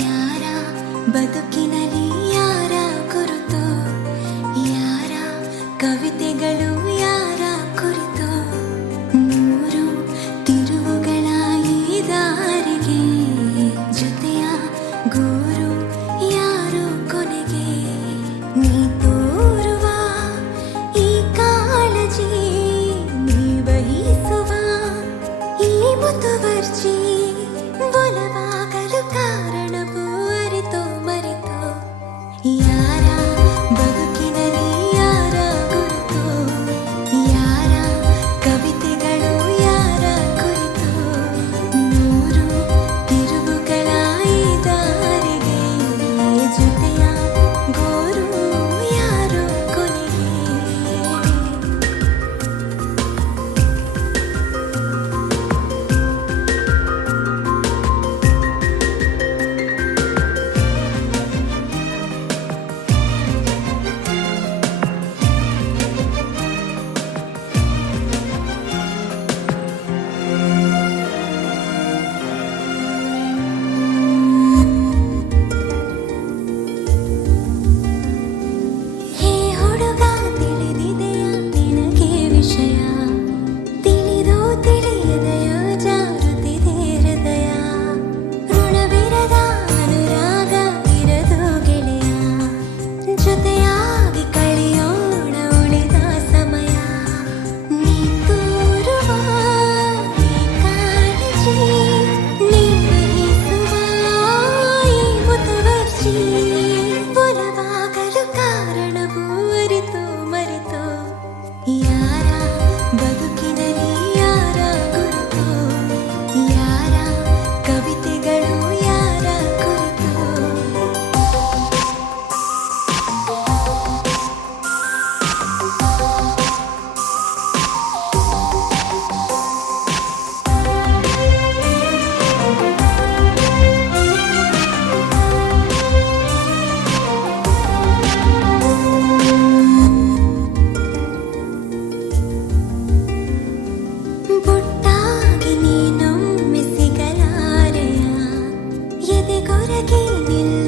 ಯಾರ ಬದುಕಿನಲ್ಲಿ ಯಾರ ಕುರಿತು, ಯಾರ ಕವಿತೆಗಳು ಯಾರ ಕುರಿತು, ನೂರು ತಿರುವುಗಳ ಈ ದಾರಿಗೆ ಜೊತೆಯ ಗೂರು ಯಾರು ಕೊನೆಗೆ. ನೀ ತೋರುವ ಈ ಕಾಳಜಿ, ನೀ ಬಯಸುವ ಈ ಮುತುವರ್ಜಿ, ಒಲವಾಗಲು ಕಾರಣವೂ ಅರಿತು ಮರೆತು. ಯಾರ ಬದುಕಿನಲ್ಲಿ ಯಾರ ಕುರಿತು, ಯಾರ ಕವಿತೆಗಳು ಯಾರ ಕುರಿತು, ನೂರು ತಿರುವುಗಳ ಈ ದಾರಿಗೆ ಜೊತೆಯ ಗೋರು ಯಾರು ಕೊನೆಗೆ. ಹೇ ಹುಡುಗ, ತಿಳಿದಿದೆಯ ನಿನಗೆ ವಿಷಯ, ತಿಳಿದೋ ತಿಳಿಯದೆಯೋ ಜಾರುತ್ತಿದೆ ಹೃದಯ. ಋಣವಿರದ ಅನುರಾಗ ಇರದು ಗೆಳೆಯ, ಜೊತೆಯಾಗಿ ಕಳೆಯೋಣ ಉಳಿದ ಸಮಯ. ನೀ ತೋರುವ ಈ ಕಾಳಜಿ, ನೀ ಬಯಸುವ ಈ ಮುತುವರ್ಜಿ, ಒಲವಾಗಲು ಕಾರಣವೂ ಅರಿತು ಮರೆತು. ಯಾರ ಬದುಕಿನಲ್ಲಿ ಯಾರ ಕುರಿತು, ಯಾರ ಕವಿತೆಗಳು ಯಾರ ಕುರಿತು. ಬುಟ್ಟಾಗಿ ನೀನೊಮ್ಮೆ ಸಿಗಲಾರೆಯ, ಎದೆಗೊರಗಿ ನಿಲ್ಲ